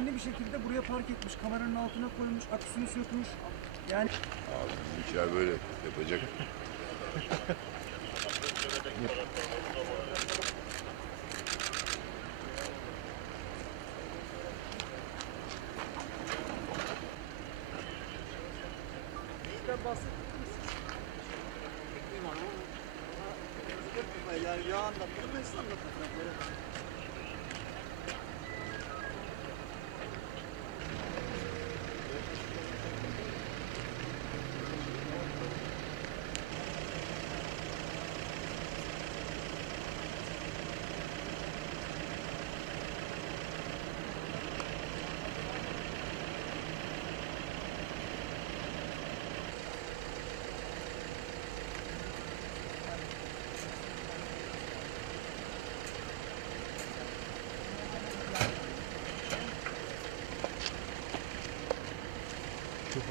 güvenli bir şekilde buraya park etmiş. Kameranın altına koymuş, aküsünü sökmüş. Yani Abi bu işler böyle yapacak. Yani ya anlattım ben size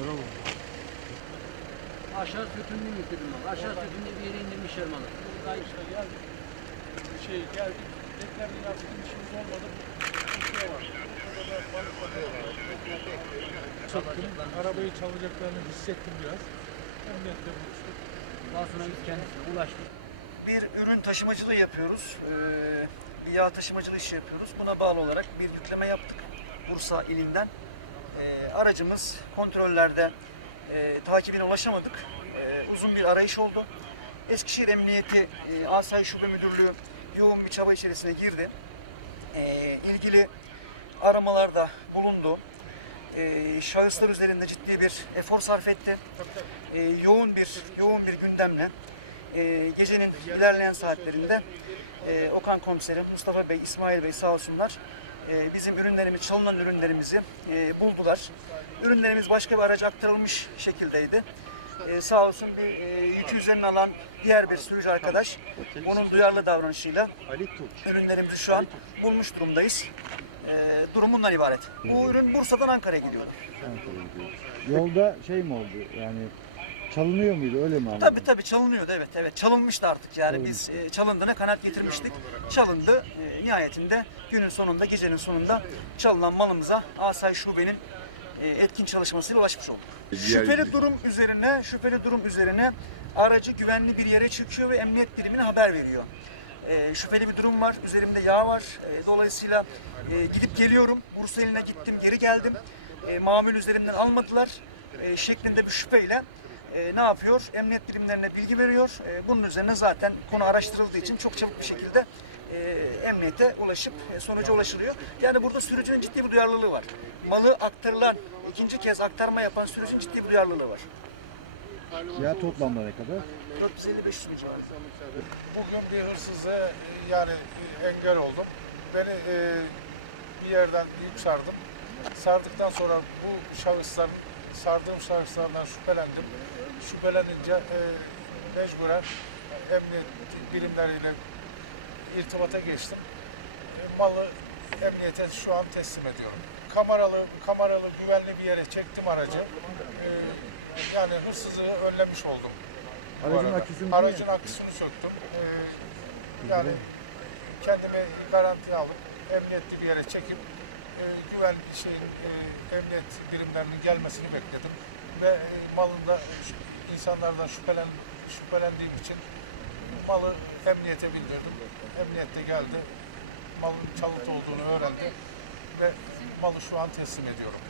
anlatacağım. Aşağı sütünlü getirdim bak. Aşağı sütünlü bir yere indirmişler malı. Daha işte geldik. Şey geldik. Teknenin yaptığım işimiz olmadı. Bu şey var. Çaktım. Arabayı çalacaklarını hissettim biraz. Emniyetle buluştuk. Daha sonra biz kendisine ulaştık. Bir ürün taşımacılığı yapıyoruz. Ee, bir yağ taşımacılığı işi yapıyoruz. Buna bağlı olarak bir yükleme yaptık Bursa ilinden. Ee, aracımız kontrollerde e, takibine ulaşamadık. Ee, uzun bir arayış oldu. Eskişehir Emniyeti e, Asayiş Şube Müdürlüğü yoğun bir çaba içerisine girdi. Ee, ilgili aramalarda bulundu. Ee, şahıslar üzerinde ciddi bir efor sarf etti. Ee, yoğun bir yoğun bir gündemle e, gecenin ilerleyen saatlerinde e, Okan komiserim, Mustafa Bey, İsmail Bey sağ olsunlar e, bizim ürünlerimiz, çalınan ürünlerimizi e, buldular. Ürünlerimiz başka bir araca aktarılmış şekildeydi. E, sağ olsun bir e, yükü üzerine alan diğer bir sürücü arkadaş onun duyarlı davranışıyla ürünlerimizi şu an bulmuş durumdayız. E, durum bundan ibaret. Bu ürün Bursa'dan Ankara'ya gidiyor. Yolda şey mi oldu yani çalınıyor muydu öyle mi? Tabii tabii çalınıyordu evet evet çalınmıştı artık yani biz e, çalındığına kanaat getirmiştik. Çalındı e, nihayetinde günün sonunda gecenin sonunda çalınan malımıza Asay Şube'nin e, etkin çalışmasıyla ulaşmış olduk. Diğer- Şüpheli durum üzerine şüpheli durum üzerine aracı güvenli bir yere çekiyor ve emniyet birimine haber veriyor. E, şüpheli bir durum var. Üzerimde yağ var. E, dolayısıyla e, gidip geliyorum. Bursa iline gittim, geri geldim. E, mamul üzerimden almadılar. E, şeklinde bir şüpheyle e, ne yapıyor? Emniyet birimlerine bilgi veriyor. E, bunun üzerine zaten konu araştırıldığı için çok çabuk bir şekilde e, emniyete ulaşıp e, sonuca ulaşılıyor. Yani burada sürücünün ciddi bir duyarlılığı var. Malı aktarılan, ikinci kez aktarma yapan sürücünün ciddi bir duyarlılığı var. Ya toplamda ne kadar? 450-500 bin civarı. Bugün bir hırsıza e, yani e, engel oldum. Beni e, bir yerden yük sardım. Sardıktan sonra bu şahısların, sardığım şahıslardan şüphelendim. Şüphelenince e, mecburen emniyet birimleriyle irtibata geçtim. E, malı emniyete şu an teslim ediyorum. Kameralı, kameralı güvenli bir yere çektim aracı. E, yani hırsızlığı önlemiş oldum. Aracın aküsünü Aracın aküsünü söktüm. Ee, yani kendimi garantiye alıp emniyetli bir yere çekip e, güven şeyin e, emniyet birimlerinin gelmesini bekledim ve e, malında insanlardan şüphelen şüphelendiğim için malı emniyete bildirdim. Emniyet de geldi. Malın çalıt olduğunu öğrendi ve malı şu an teslim ediyorum.